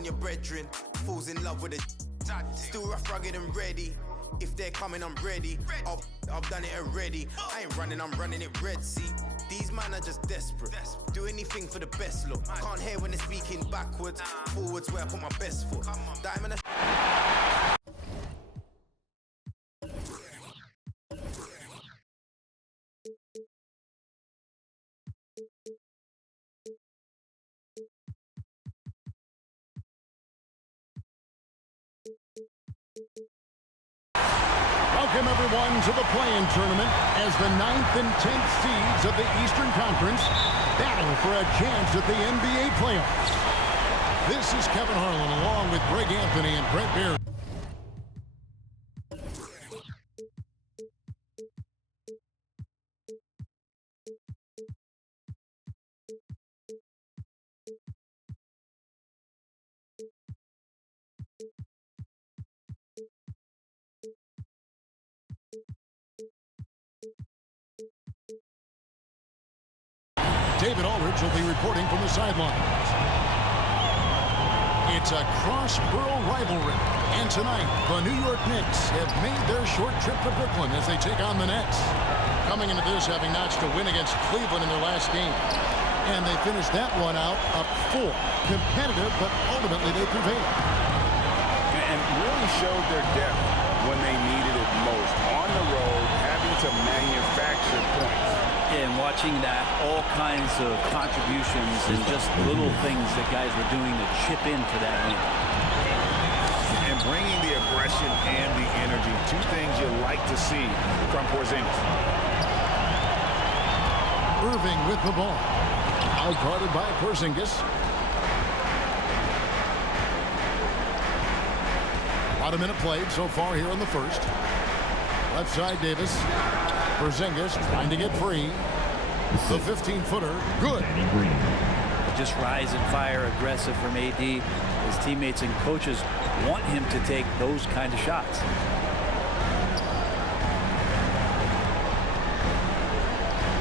on your brethren. Falls in love with it. Still rough, rugged and ready. If they're coming, I'm ready. I've done it already. I ain't running, I'm running it Red Sea. These men are just desperate. Do anything for the best look. Can't hear when they're speaking backwards. Forwards where I put my best foot. Diamond. Welcome everyone to the play-in tournament as the 9th and 10th seeds of the Eastern Conference battle for a chance at the NBA playoffs. This is Kevin Harlan along with Greg Anthony and Brett Beard. David Aldridge will be reporting from the sidelines. It's a cross-borough rivalry. And tonight, the New York Knicks have made their short trip to Brooklyn as they take on the Nets. Coming into this having notched a win against Cleveland in their last game. And they finished that one out up 4. Competitive, but ultimately they prevailed. And really showed their depth when they needed it most. On the road, having to manufacture points. And watching that, all kinds of contributions and just little things that guys were doing to chip in for that win. And bringing the aggression and the energy, two things you like to see from Porzingis. Irving with the ball. Out guarded by Porzingis. About a minute played so far here in the first. Left side Davis. Porzingis trying to get free. The 15-footer, good. Just rise and fire, aggressive from AD. His teammates and coaches want him to take those kind of shots.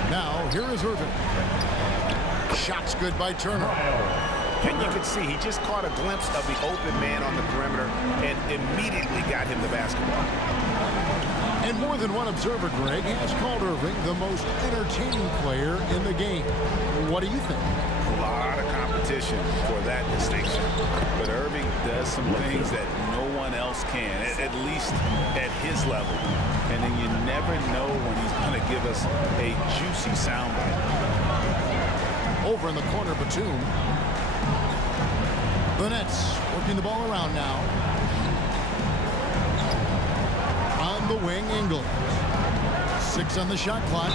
Now, here is Irving. Shot's good by Turner. And you can see he just caught a glimpse of the open man on the perimeter and immediately got him the basketball. And more than one observer, Greg, has called Irving the most entertaining player in the game. What do you think? A lot of competition for that distinction. But Irving does some things that no one else can, at least at his level. And then you never know when he's going to give us a juicy soundbite. Over in the corner, Batum. The Nets working the ball around now. On the wing, Ingles. 6 on the shot clock.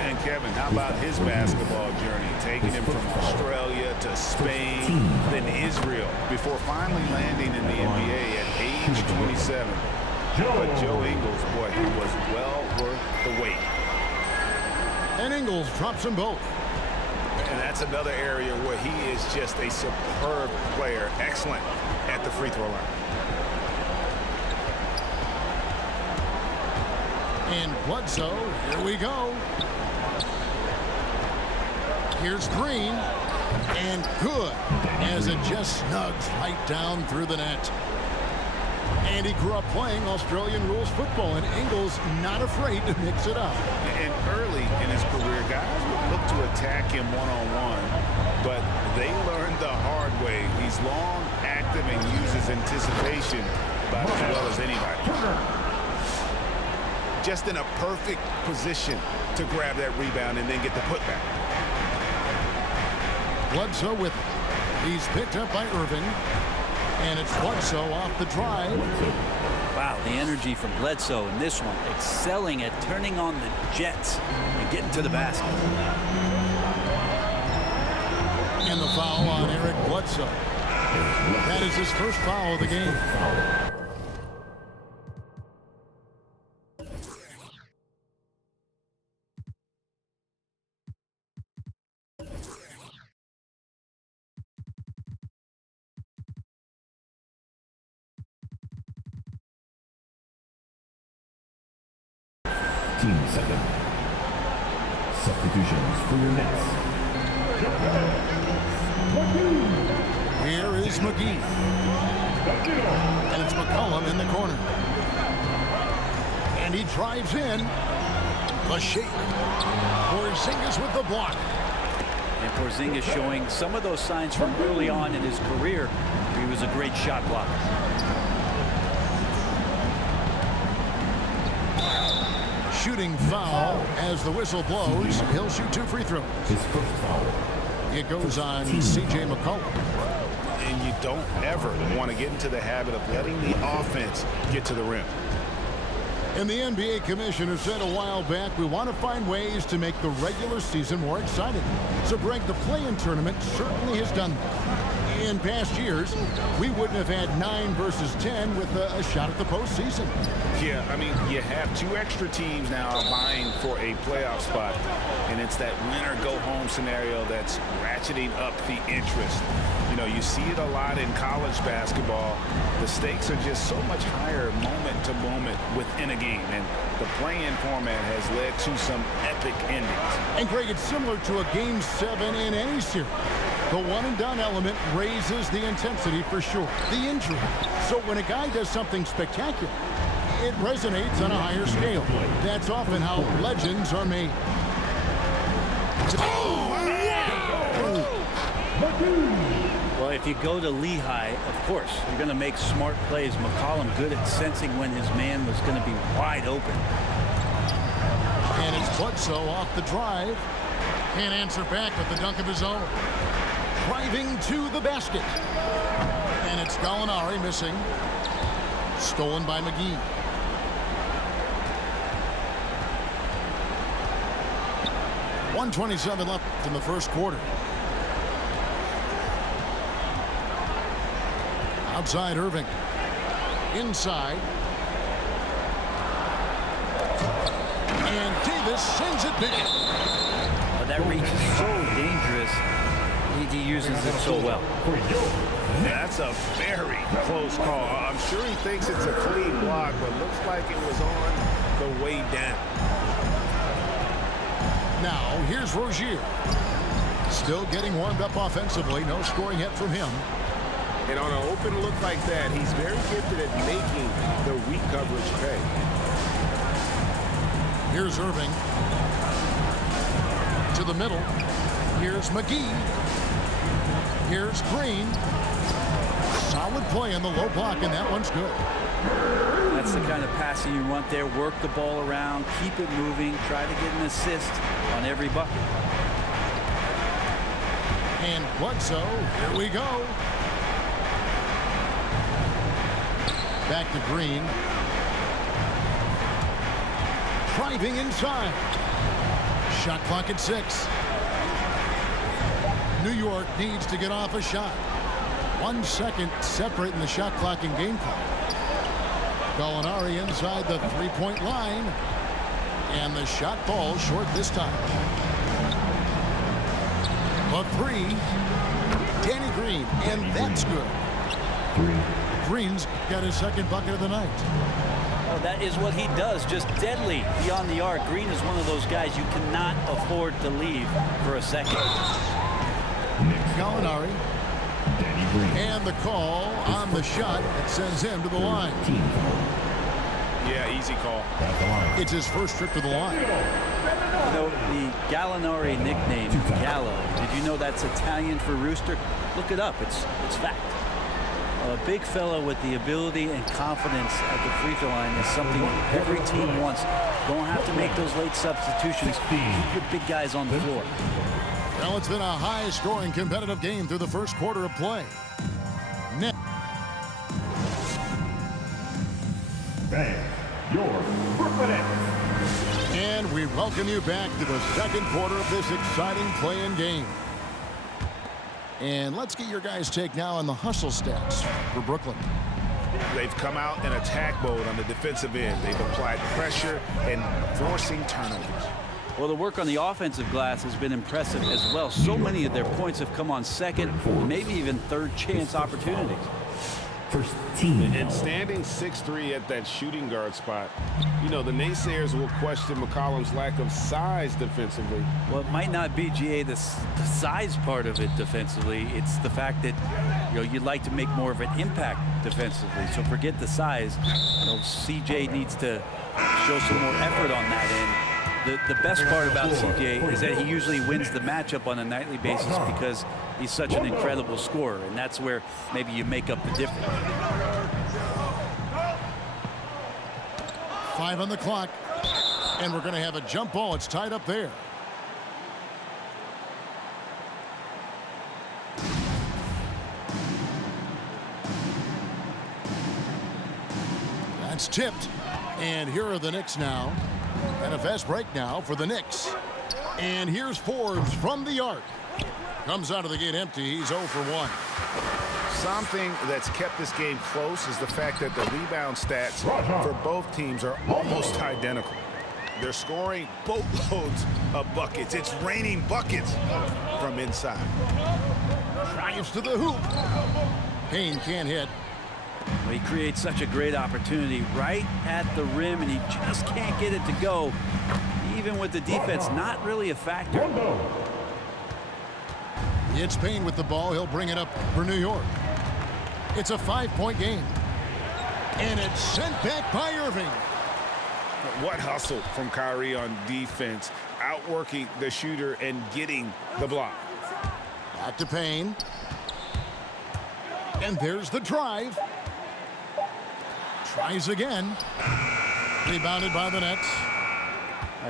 And Kevin, how about his basketball journey? Taking him from Australia to Spain, then Israel, before finally landing in the NBA at age 27. But Joe Ingles, boy, he was well worth the wait. And Ingles drops them both. And that's another area where he is just a superb player. Excellent at the free throw line. And Bledsoe, here we go. Here's Green. And good, as it just snugs right down through the net. And he grew up playing Australian rules football, and Ingles not afraid to mix it up. And early in his career, guys would look to attack him one-on-one, but they learned the hard way. He's long, active, and uses anticipation about as well as anybody. Just in a perfect position to grab that rebound and then get the putback. Bledsoe with it. He's picked up by Irving. And it's Bledsoe off the drive. Wow, the energy from Bledsoe in this one, excelling at turning on the jets and getting to the basket. And the foul on Eric Bledsoe. That is his first foul of the game. Team second. Substitutions for your Nets. McGee. And it's McCollum in the corner. And he drives in. The shake. Porzingis with the block. And Porzingis showing some of those signs from early on in his career. He was a great shot blocker. Shooting foul as the whistle blows. He'll shoot 2 free throws. His first foul. It goes on C.J. McCollum. And you don't ever want to get into the habit of letting the offense get to the rim. And the NBA commissioner said a while back, we want to find ways to make the regular season more exciting. So, Greg, the play-in tournament certainly has done that. In past years, we wouldn't have had 9 versus 10 with a shot at the postseason. Yeah, I mean, you have 2 extra teams now vying for a playoff spot, and it's that win-or-go-home scenario that's ratcheting up the interest. You know, you see it a lot in college basketball. The stakes are just so much higher moment to moment within a game, and the play-in format has led to some epic endings. And, Greg, it's similar to a Game 7 in any series. The one-and-done element raises the intensity for sure, the injury. So when a guy does something spectacular, it resonates on a higher scale. That's often how legends are made. Well, if you go to Lehigh, of course, you're going to make smart plays. McCollum good at sensing when his man was going to be wide open. And it's Bledsoe off the drive. Can't answer back with the dunk of his own. Driving to the basket. And it's Gallinari missing. Stolen by McGee. .127 left in the first quarter. Outside Irving. Inside. And Davis sends it back. Oh, that reach is so dangerous. He uses it so well. That's a very close call. I'm sure he thinks it's a clean block, but looks like it was on the way down. Now, here's Rozier. Still getting warmed up offensively. No scoring yet from him. And on an open look like that, he's very gifted at making the weak coverage pay. Here's Irving. To the middle. Here's McGee. Here's Green. Solid play in the low block, and that one's good. That's the kind of passing you want there. Work the ball around, keep it moving, try to get an assist on every bucket. And Bledsoe, here we go. Back to Green. Driving inside. Shot clock at 6. New York needs to get off a shot. 1 second separating the shot clock and game clock. Gallinari inside the three-point line. And the shot falls short this time. A 3. Danny Green, and that's good. Green's got his second bucket of the night. Oh, that is what he does, just deadly beyond the arc. Green is one of those guys you cannot afford to leave for a second. Gallinari. And the call on the shot that sends him to the line. Yeah, easy call. It's his first trip to the line. You know, the Gallinari nickname, Gallo, did you know that's Italian for rooster? Look it up. It's fact. A big fellow with the ability and confidence at the free throw line is something every team wants. Don't have to make those late substitutions. Keep the big guys on the floor. Well, it's been a high-scoring competitive game through the first quarter of play. Next. Bang, your Brooklyn Nets. And we welcome you back to the second quarter of this exciting play-in game. And let's get your guys' take now on the hustle stats for Brooklyn. They've come out in attack mode on the defensive end. They've applied pressure and forcing turnovers. Well, the work on the offensive glass has been impressive as well. So many of their points have come on second, maybe even third chance opportunities. First team. And standing 6'3" at that shooting guard spot, you know, the naysayers will question McCollum's lack of size defensively. Well, it might not be, GA, the size part of it defensively. It's the fact that, you know, you'd like to make more of an impact defensively. So forget the size. You know, CJ needs to show some more effort on that end. The best part about CJ is that he usually wins the matchup on a nightly basis because he's such an incredible scorer, and that's where maybe you make up the difference. 5 on the clock, and we're going to have a jump ball. It's tied up there. That's tipped, and here are the Knicks now. And a fast break now for the Knicks. And here's Forbes from the arc. Comes out of the gate empty. He's 0 for 1. Something that's kept this game close is the fact that the rebound stats for both teams are almost identical. They're scoring boatloads of buckets. It's raining buckets from inside. Drives to the hoop. Payne can't hit. Well, he creates such a great opportunity right at the rim, and he just can't get it to go. Even with the defense not really a factor. It's Payne with the ball. He'll bring it up for New York. It's a 5-point game. And it's sent back by Irving. What hustle from Kyrie on defense, outworking the shooter and getting the block. Back to Payne. And there's the drive. Tries again. Rebounded by the Nets.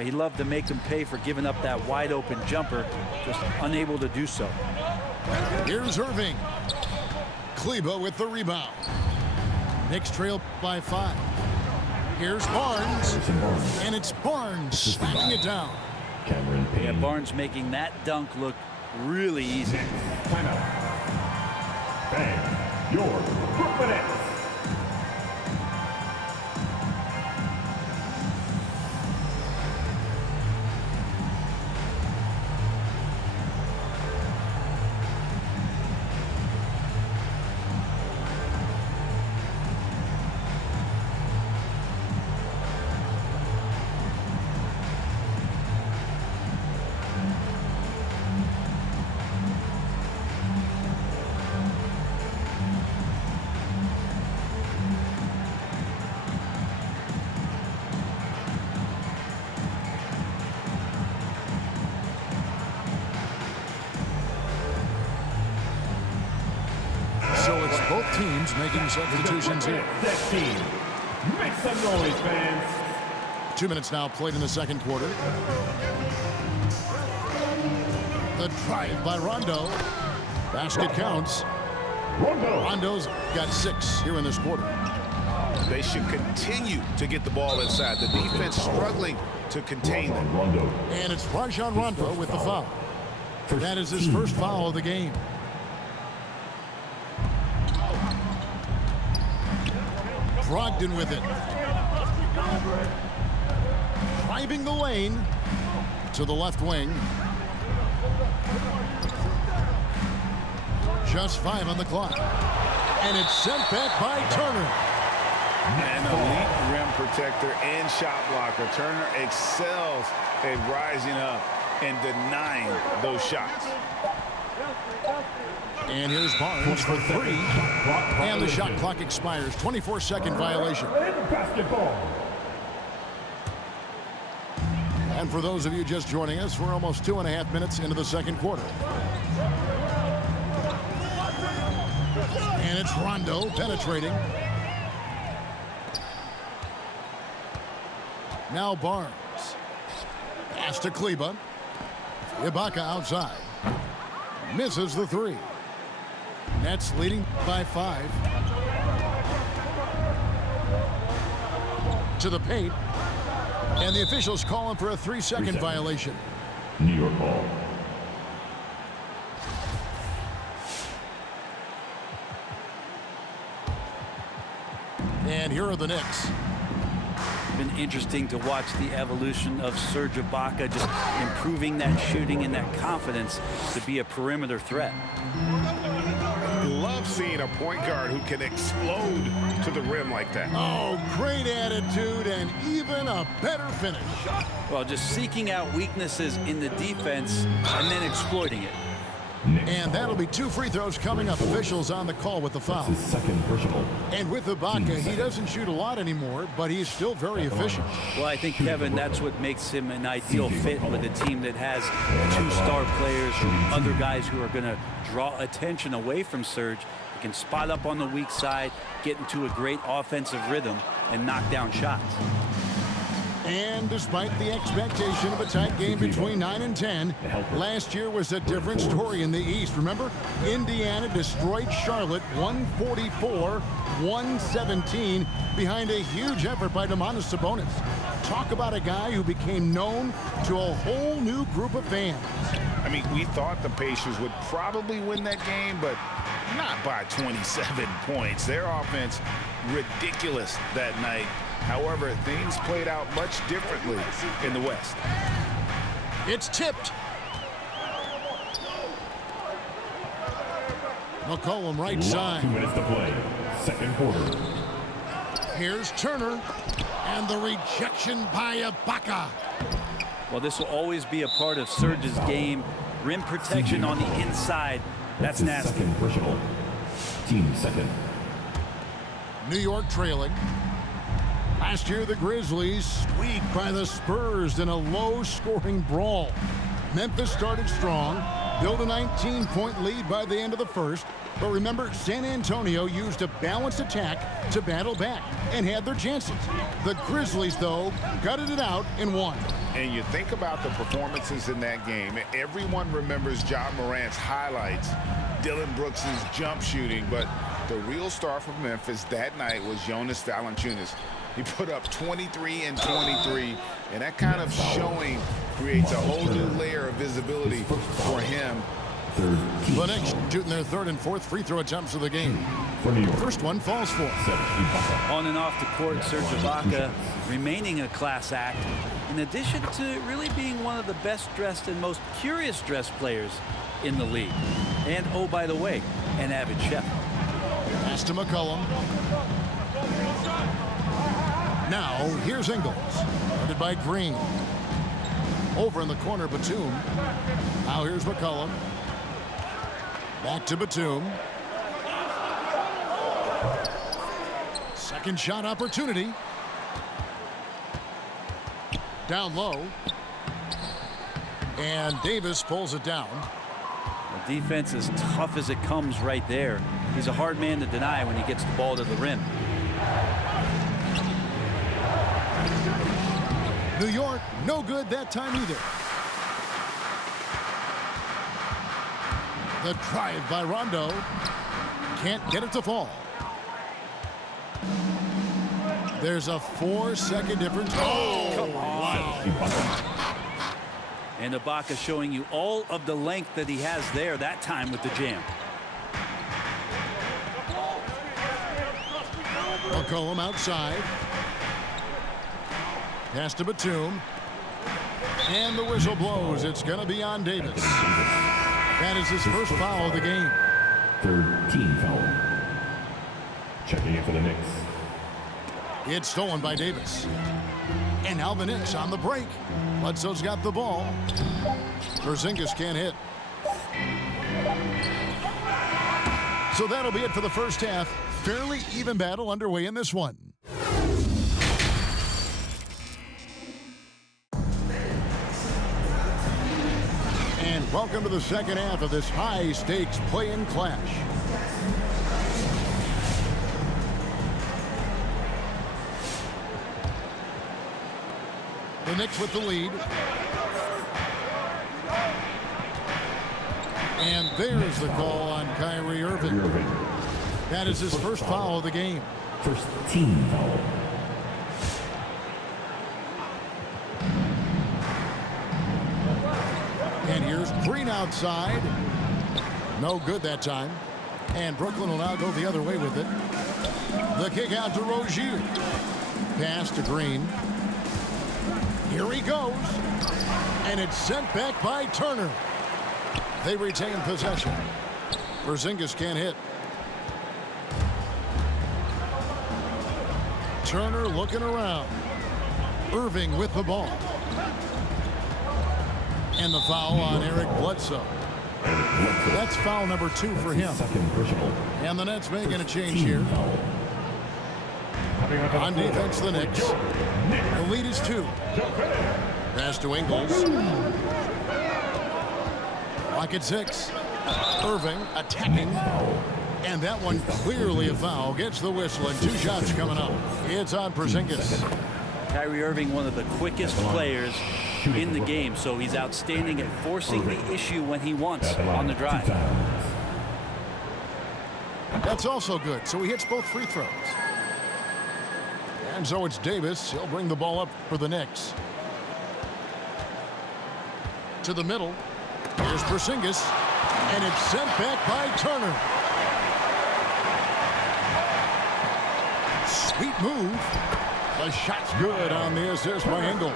He loved to make them pay for giving up that wide open jumper, just unable to do so. Here's Irving. Kleba with the rebound. Knicks trail by 5. Here's Barnes. And it's Barnes smacking it down. Yeah, Barnes making that dunk look really easy. Timeout. Bang. Your Brooklyn Nets. So it's both teams making substitutions here. That team. Make some noise, fans. 2 minutes now played in the second quarter. The drive by Rondo. Basket counts. Rondo's got 6 here in this quarter. They should continue to get the ball inside. The defense struggling to contain them. And it's Rajon Rondo with the foul. That is his first foul of the game. Brogdon with it. Driving the lane to the left wing. Just 5 on the clock. And it's sent back by Turner. An elite rim protector and shot blocker. Turner excels at rising up and denying those shots. And here's Barnes for 3. And the shot clock expires. 24-second violation. Basketball. And for those of you just joining us, we're almost 2.5 minutes into the second quarter. And it's Rondo penetrating. Now Barnes. Pass to Kleba. Ibaka outside. Misses the 3. Nets leading by 5. To the paint. And the officials calling for a 3-second violation. New York ball. And here are the Knicks. Been interesting to watch the evolution of Serge Ibaka, just improving that shooting and that confidence to be a perimeter threat. Love seeing a point guard who can explode to the rim like that. Oh, great attitude and even a better finish. Well, just seeking out weaknesses in the defense and then exploiting it. And that'll be 2 free throws coming up. Officials on the call with the foul. His second personal. And with Ibaka, he doesn't shoot a lot anymore, but he's still very efficient. Well, I think, Kevin, that's what makes him an ideal fit with a team that has 2 star players, other guys who are going to draw attention away from Serge. He can spot up on the weak side, get into a great offensive rhythm, and knock down shots. And despite the expectation of a tight game between 9 and 10, last year was a different story in the East. Remember, Indiana destroyed Charlotte 144-117 behind a huge effort by Domantas Sabonis. Talk about a guy who became known to a whole new group of fans. I mean, we thought the Pacers would probably win that game, but not by 27 points. Their offense, ridiculous that night. However, things played out much differently in the West. It's tipped. McCollum right side. 2 minutes to play. Second quarter. Here's Turner. And the rejection by Ibaka. Well, this will always be a part of Serge's game. Rim protection on the inside. That's nasty. Second personal. Team second. New York trailing. Last year, the Grizzlies squeaked by the Spurs in a low-scoring brawl. Memphis started strong, built a 19-point lead by the end of the first. But remember, San Antonio used a balanced attack to battle back and had their chances. The Grizzlies, though, gutted it out and won. And you think about the performances in that game. Everyone remembers John Morant's highlights, Dylan Brooks' jump shooting, but the real star for Memphis that night was Jonas Valanciunas. He put up 23 and 23, and that kind of showing creates a whole new layer of visibility for him. The Knicks shooting their 3rd and 4th free throw attempts of the game. First one falls for. On and off the court, Serge Ibaka remaining a class act, in addition to really being one of the best dressed and most curious dressed players in the league. And, oh, by the way, an avid chef. Pass to McCollum. Now, here's Ingles. Guarded by Green. Over in the corner, Batum. Now here's McCollum. Back to Batum. Second shot opportunity. Down low. And Davis pulls it down. The defense is tough as it comes right there. He's a hard man to deny when he gets the ball to the rim. New York, no good that time either. The drive by Rondo. Can't get it to fall. There's a 4-second difference. Oh, come on. Wow. And Ibaka showing you all of the length that he has there that time with the jam. McCollum outside. Pass to Batum. And the whistle blows. It's going to be on Davis. That is his first foul of the game. 3rd team foul. Checking in for the Knicks. It's stolen by Davis. And now the Knicks on the break. Bledsoe's got the ball. Porzingis can't hit. So that'll be it for the first half. Fairly even battle underway in this one. And welcome to the second half of this high-stakes play-in clash. The Knicks with the lead. And there's the call on Kyrie Irving. That is his first foul of the game. First team foul. And here's Green outside. No good that time. And Brooklyn will now go the other way with it. The kick out to Rozier. Pass to Green. Here he goes. And it's sent back by Turner. They retain possession. Porzingis can't hit. Turner looking around. Irving with the ball. And the foul on Eric Bledsoe. That's foul number 2 for him. And the Nets making a change here. On defense, the Knicks. The lead is 2. Pass to Ingles. Lock at 6. Irving attacking. And that one clearly a foul. Gets the whistle and 2 shots coming up. It's on Porzingis. Kyrie Irving, one of the quickest players in the game, so he's outstanding at forcing the issue when he wants on the drive. That's also good, so he hits both free throws. And so it's Davis. He'll bring the ball up for the Knicks. To the middle. Here's Porzingis. And it's sent back by Turner. Sweet move. The shot's good on the assist by Engel.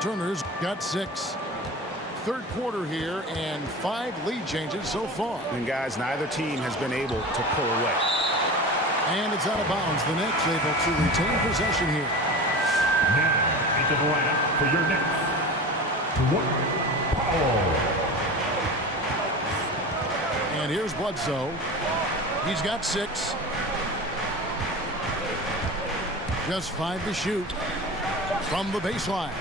Turner's got 6. Third quarter here and 5 lead changes so far. And guys, neither team has been able to pull away. And it's out of bounds. The Knicks able to retain possession here. Now into the lineup for your Knicks. Dwight Powell. And here's Bledsoe. He's got 6. Just 5 to shoot from the baseline.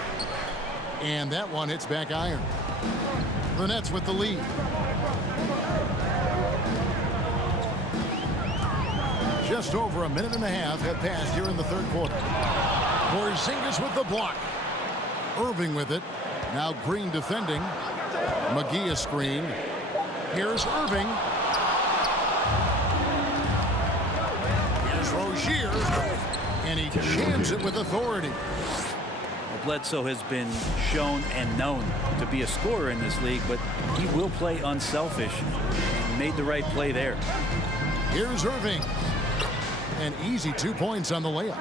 And that one hits back iron. The Nets with the lead. Just over a minute and a half have passed here in the third quarter. Porzingis with the block. Irving with it. Now Green defending. McGee a screen. Here's Irving. Here's Rozier. And he jams it with authority. Well, Bledsoe has been shown and known to be a scorer in this league, but he will play unselfish. He made the right play there. Here's Irving. An easy 2 points on the layup.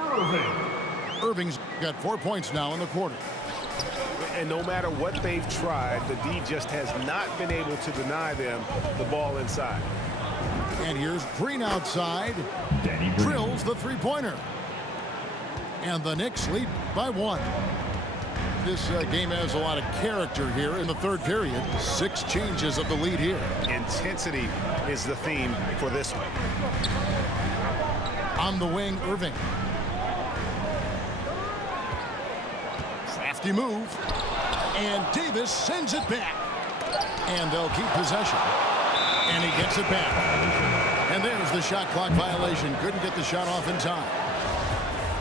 Irving's got 4 points now in the quarter. And no matter what they've tried, the D just has not been able to deny them the ball inside. And here's Green outside. Drills the three-pointer. And the Knicks lead by 1. This game has a lot of character here in the third period. 6 changes of the lead here. Intensity is the theme for this one. On the wing, Irving. Crafty move. And Davis sends it back. And they'll keep possession. And he gets it back. And there's the shot clock violation. Couldn't get the shot off in time.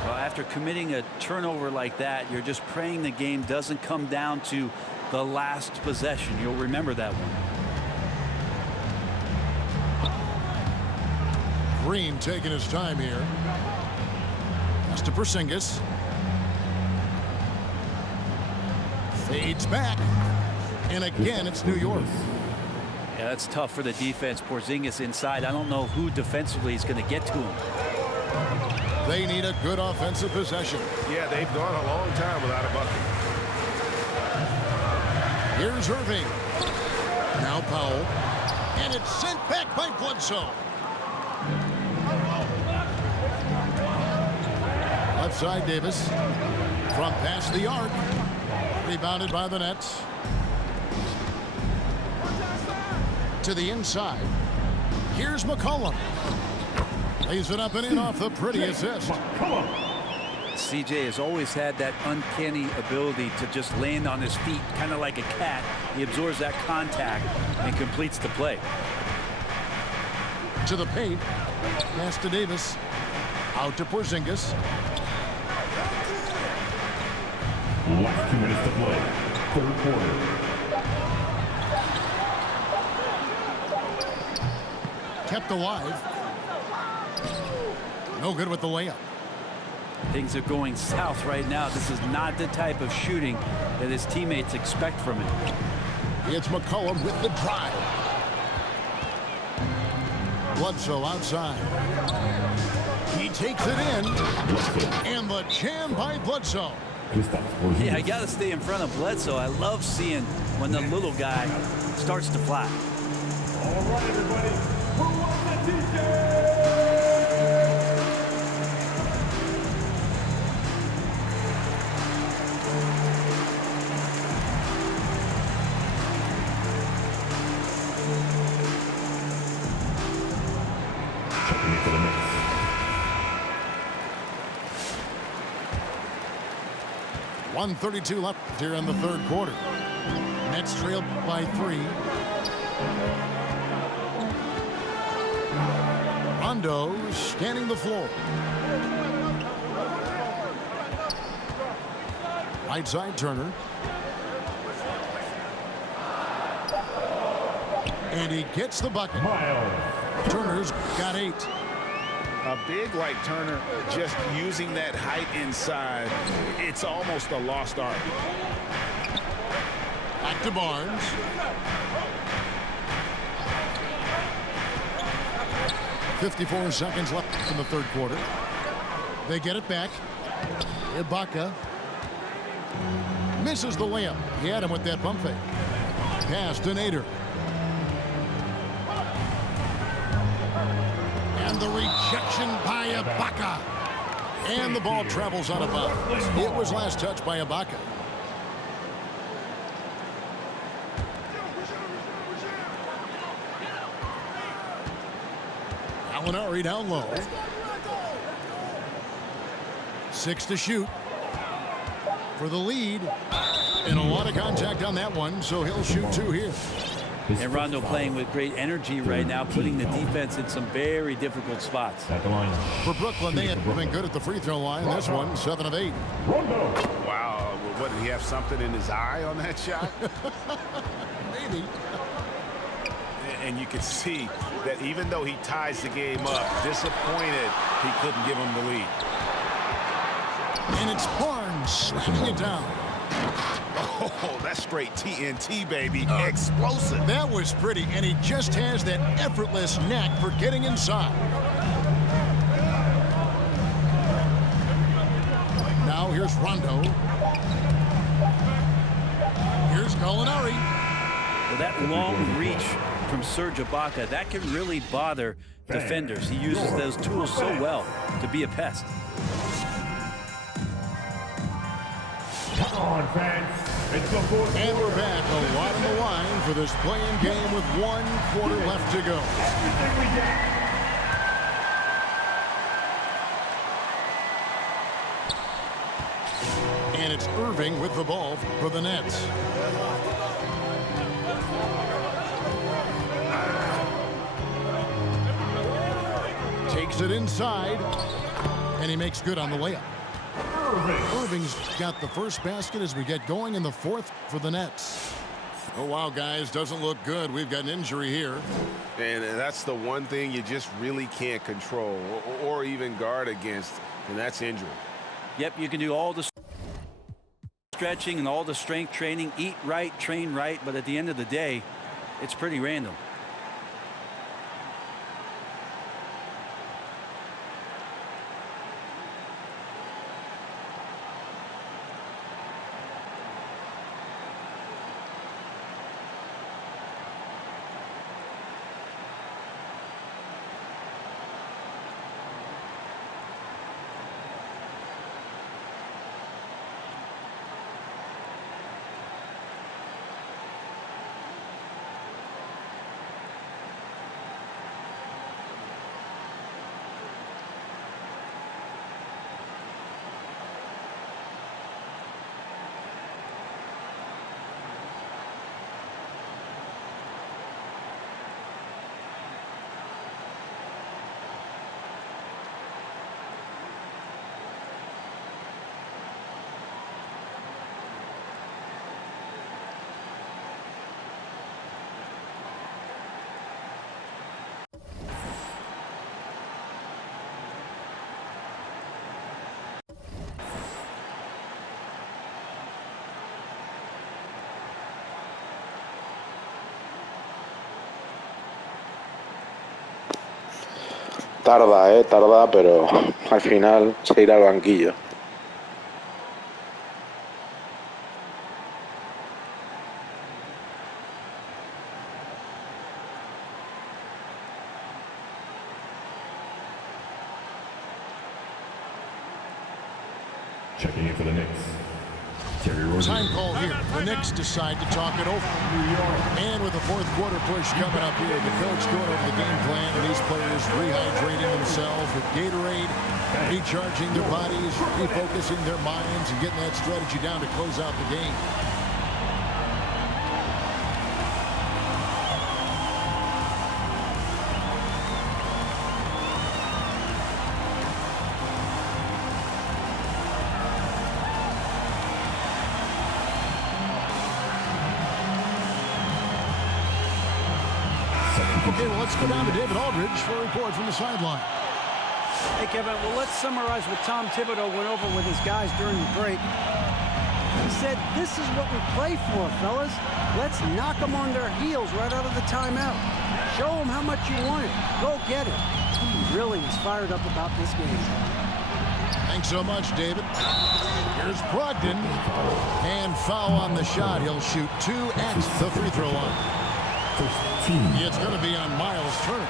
Well, after committing a turnover like that, you're just praying the game doesn't come down to the last possession. You'll remember that one. Green taking his time here. Pass to Porzingis. Fades back. And again, it's New York. Yeah, that's tough for the defense. Porzingis inside. I don't know who defensively is going to get to him. They need a good offensive possession. Yeah, they've gone a long time without a bucket. Here's Irving. Now Powell. And it's sent back by Bledsoe. Left side, Davis. From past the arc. Rebounded by the Nets. To the inside. Here's McCollum. Lays it up and in off the pretty assist. CJ has always had that uncanny ability to just land on his feet, kind of like a cat. He absorbs that contact and completes the play. To the paint. Pass to Davis. Out to Porzingis. Last 2 minutes to play. Third quarter. Kept alive. No good with the layup. Things are going south right now. This is not the type of shooting that his teammates expect from him. It's McCollum with the drive. Bledsoe outside. He takes it in. And the jam by Bledsoe. Yeah, I got to stay in front of Bledsoe. I love seeing when the little guy starts to fly. All right, everybody. Who wants the TJ? Checking in for the Knicks. 1:32 left here in the third quarter. Nets trailed by 3. Rondo scanning the floor. Right side, Turner. And he gets the bucket. Miles. Turner's got 8. A big like Turner, just using that height inside, it's almost a lost art. Back to Barnes. .54 seconds left in the third quarter. They get it back. Ibaka misses the layup. He had him with that bump fake. Pass to Nader. And the rejection by Ibaka. And the ball travels out of bounds. It was last touched by Ibaka. Gallinari down low. 6 to shoot for the lead. And a lot of contact on that one, so he'll shoot 2 here. And Rondo playing with great energy right now, putting the defense in some very difficult spots. At the line. For Brooklyn, they have been good at the free throw line. This one, 7 of 8. Rondo. Wow, what, did he have something in his eye on that shot? Maybe. And you can see that even though he ties the game up, disappointed he couldn't give him the lead. And it's Barnes slamming it down. Oh, that's straight TNT, baby. Explosive. That was pretty, and he just has that effortless knack for getting inside. Now here's Rondo. Here's Gallinari. Well, that long reach from Serge Ibaka, that can really bother defenders. He uses those tools so well to be a pest. Come on, fans. It's the fourth. And we're back, a lot on the line for this play-in game with 1 quarter left to go. Everything we get. And it's Irving with the ball for the Nets. Takes it inside, and he makes good on the layup. Irving's got the first basket as we get going in the fourth for the Nets. Oh, wow, guys, doesn't look good. We've got an injury here. And that's the one thing you just really can't control or even guard against, and that's injury. Yep, you can do all the stretching and all the strength training, eat right, train right, but at the end of the day, it's pretty random. Tarda, pero al final se irá al banquillo. Checking in for the Knicks. Time call here. The Knicks decide to talk it over. And with the fourth quarter push coming up here, the coach going over the game plan, and these players rehydrating themselves with Gatorade, recharging their bodies, refocusing their minds, and getting that strategy down to close out the game. Okay, well, let's go down to David Aldridge for a report from the sideline. Hey, Kevin, well, let's summarize what Tom Thibodeau went over with his guys during the break. He said, this is what we play for, fellas. Let's knock them on their heels right out of the timeout. Show them how much you want it. Go get it. He really is fired up about this game. Thanks so much, David. Here's Brogdon. And foul on the shot. He'll shoot 2 at the free throw line. It's going to be on Miles Turner.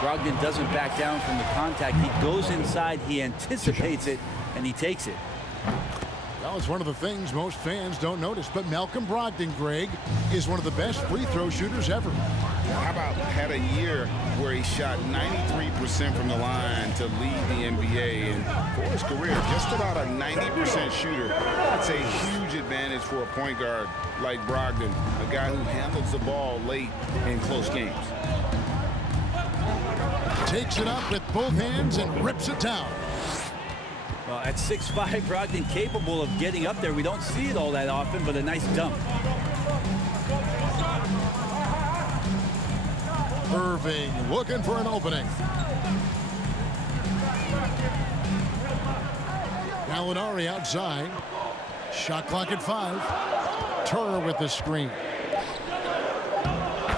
Brogdon doesn't back down from the contact. He goes inside, he anticipates it, and he takes it. Well, it's one of the things most fans don't notice, but Malcolm Brogdon, Greg, is one of the best free throw shooters ever. How about had a year where he shot 93% from the line to lead the NBA, and for his career, just about a 90% shooter. That's a huge advantage for a point guard like Brogdon, a guy who handles the ball late in close games. Takes it up with both hands and rips it down. Well, at 6'5", Brogdon capable of getting up there. We don't see it all that often, but a nice dunk. Irving looking for an opening. Gallinari outside. Shot clock at 5. Turner with the screen.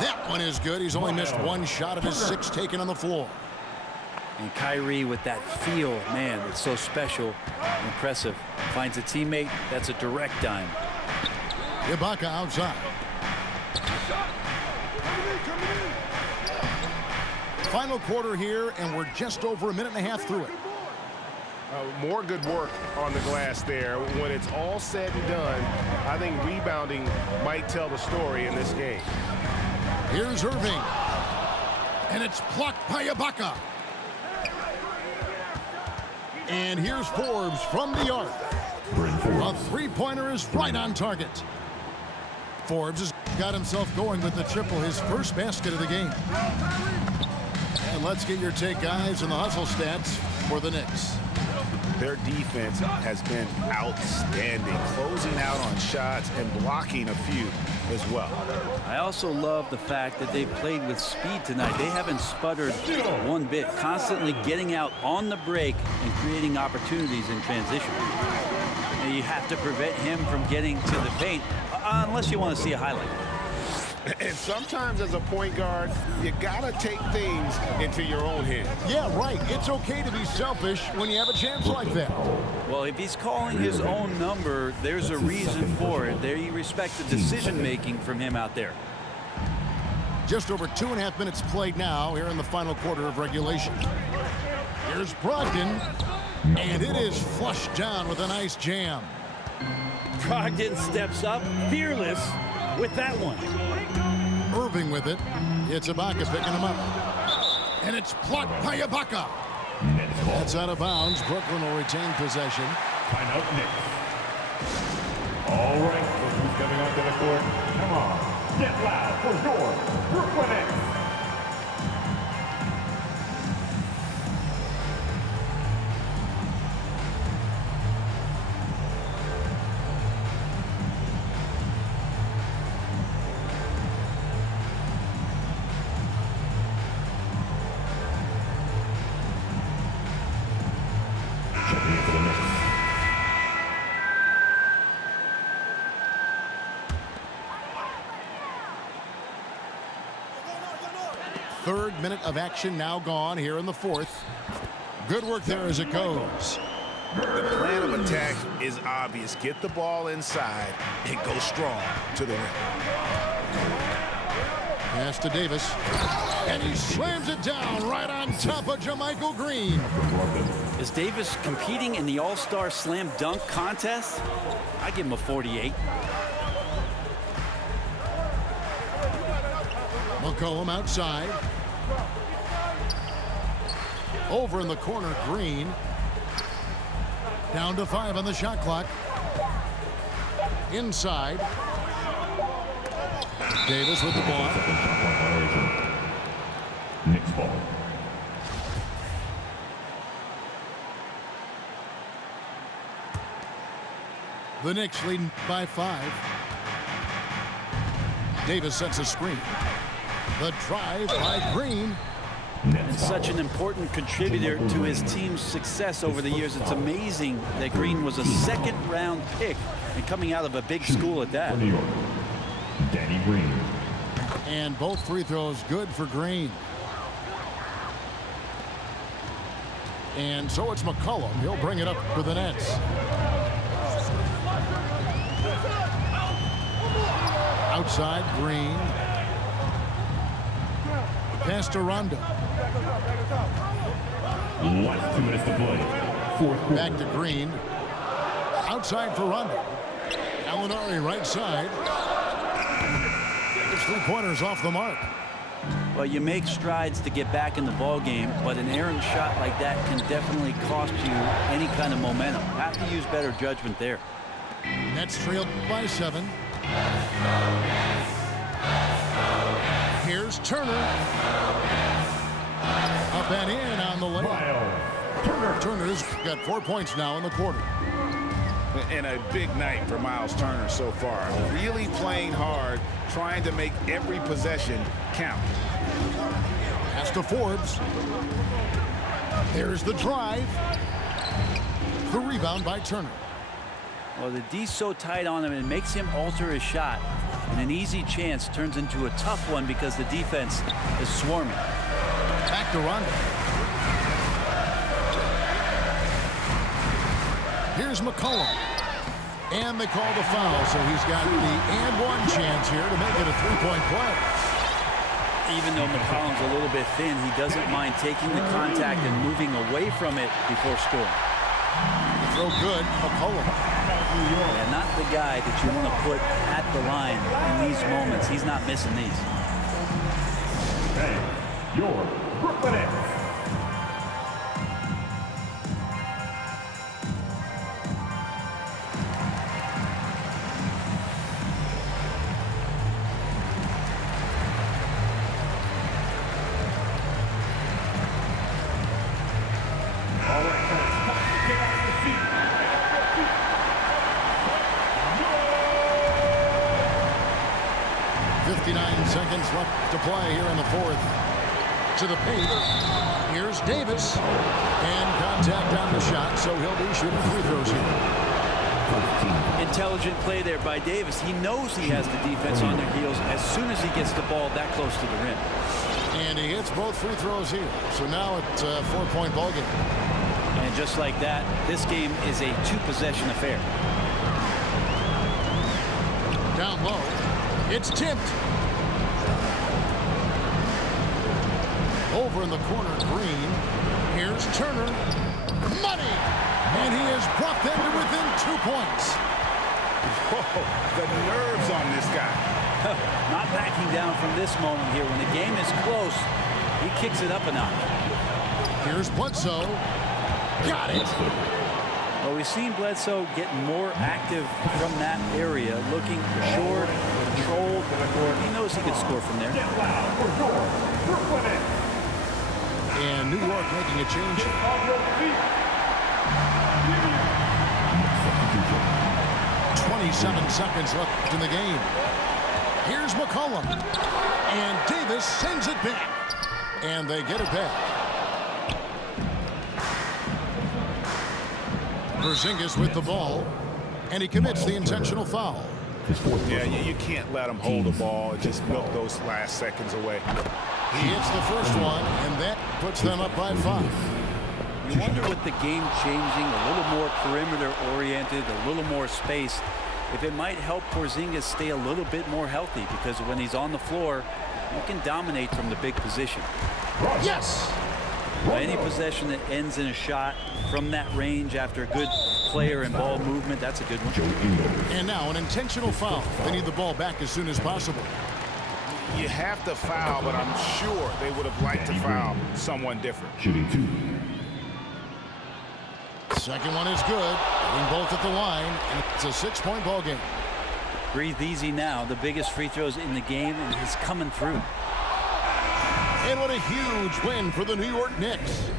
That one is good. He's only missed 1 shot of his 6 taken on the floor. And Kyrie with that feel, man, it's so special, impressive. Finds a teammate, that's a direct dime. Ibaka outside. Final quarter here, and we're just over a minute and a half through it. More good work on the glass there. When it's all said and done, I think rebounding might tell the story in this game. Here's Irving. And it's blocked by Ibaka. And here's Forbes from the arc. A three-pointer is right on target. Forbes has got himself going with the triple, his first basket of the game. And let's get your take, guys, on the hustle stats for the Knicks. Their defense has been outstanding, closing out on shots and blocking a few as well. I also love the fact that they've played with speed tonight. They haven't sputtered one bit, constantly getting out on the break and creating opportunities in transition. And you have to prevent him from getting to the paint, unless you want to see a highlight. And sometimes as a point guard, you gotta take things into your own hands. Yeah, right. It's okay to be selfish when you have a chance like that. Well, if he's calling his own number, there's a reason for it. There you respect the decision-making from him out there. Just over 2.5 minutes played now here in the final quarter of regulation. Here's Brogdon, and it is flushed down with a nice jam. Brogdon steps up, fearless with that one. Irving with it. It's Ibaka picking him up. And it's blocked by Ibaka. That's out of bounds. Brooklyn will retain possession. Timeout Knicks. All right, look who's coming onto the court. Come on, get loud for your Brooklyn Knicks. Third minute of action now gone here in the fourth. Good work there as it goes. The plan of attack is obvious. Get the ball inside and go strong to the rim. Pass to Davis. And he slams it down right on top of Jermichael Green. Is Davis competing in the All-Star Slam Dunk contest? I give him a 48. McCollum outside. Over in the corner, Green. Down to 5 on the shot clock. Inside. Davis with the ball. Knicks ball. The Knicks leading by 5. Davis sets a screen. The drive by Green. And such an important contributor to his team's success over the years. It's amazing that Green was a second-round pick and coming out of a big school at that. For New York, Danny Green. And both free throws good for Green. And so it's McCollum. He'll bring it up for the Nets. Outside, Green. Pass to Rondo. Last 2 minutes to play. Fourth quarter. Back to Green. Outside for Rondo. Gallinari right side. His three-pointers off the mark. Well, you make strides to get back in the ball game, but an errant shot like that can definitely cost you any kind of momentum. Have to use better judgment there. Nets trailed by 7. Here's Turner. Up and in on the layup. Miles Turner. Turner's got 4 points now in the quarter. And a big night for Miles Turner so far. Really playing hard, trying to make every possession count. Pass to Forbes. There's the drive. The rebound by Turner. Well, the D's so tight on him, it makes him alter his shot. And an easy chance turns into a tough one because the defense is swarming. Back to Rondo. Here's McCollum. And they call the foul, so he's got the and one chance here to make it a three-point play. Even though McCollum's a little bit thin, he doesn't mind taking the contact and moving away from it before scoring. Throw good, McCollum. Yeah, not the guy that you want to put at the line in these moments. He's not missing these. Hey, your Brooklyn Nets. All right, folks, get out of the seat. 59 seconds left to play here in the fourth. To the paint. Here's Davis. And contact on the shot, so he'll be shooting free throws here. Intelligent play there by Davis. He knows he has the defense on their heels as soon as he gets the ball that close to the rim. And he hits both free throws here. So now it's a 4-point ball game. And just like that, this game is a 2-possession affair. Down low. It's tipped. Over in the corner, Green. Here's Turner. Money! And he has brought them to within 2 points. Whoa, the nerves on this guy. Not backing down from this moment here. When the game is close, he kicks it up a notch. Here's Bledsoe. Got it. Well, we've seen Bledsoe get more active from that area, looking short, controlled. He knows he can score from there. Get loud for your Brooklyn Nets. And New York making a change. On your feet. 27 seconds left in the game. Here's McCollum. And Davis sends it back. And they get it back. Porzingis with the ball. And he commits the intentional foul. Yeah, you can't let him hold the ball and just milk those last seconds away. He hits the first one, and that puts them up by 5. You wonder with the game changing, a little more perimeter-oriented, a little more space, if it might help Porzingis stay a little bit more healthy, because when he's on the floor, You can dominate from the big position. Yes! Any possession that ends in a shot from that range after a good player and ball movement, that's a good one. And now an intentional foul. They need the ball back as soon as possible. You have to foul, but I'm sure they would have liked to foul someone different. Shooting 2. Second one is good. Hitting both at the line, and it's a 6-point ball game. Breathe easy now. The biggest free throws in the game, and he's coming through. And what a huge win for the New York Knicks.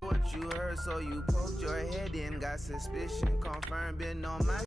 What you heard, so you poked your head in, got suspicion, confirmed, been on my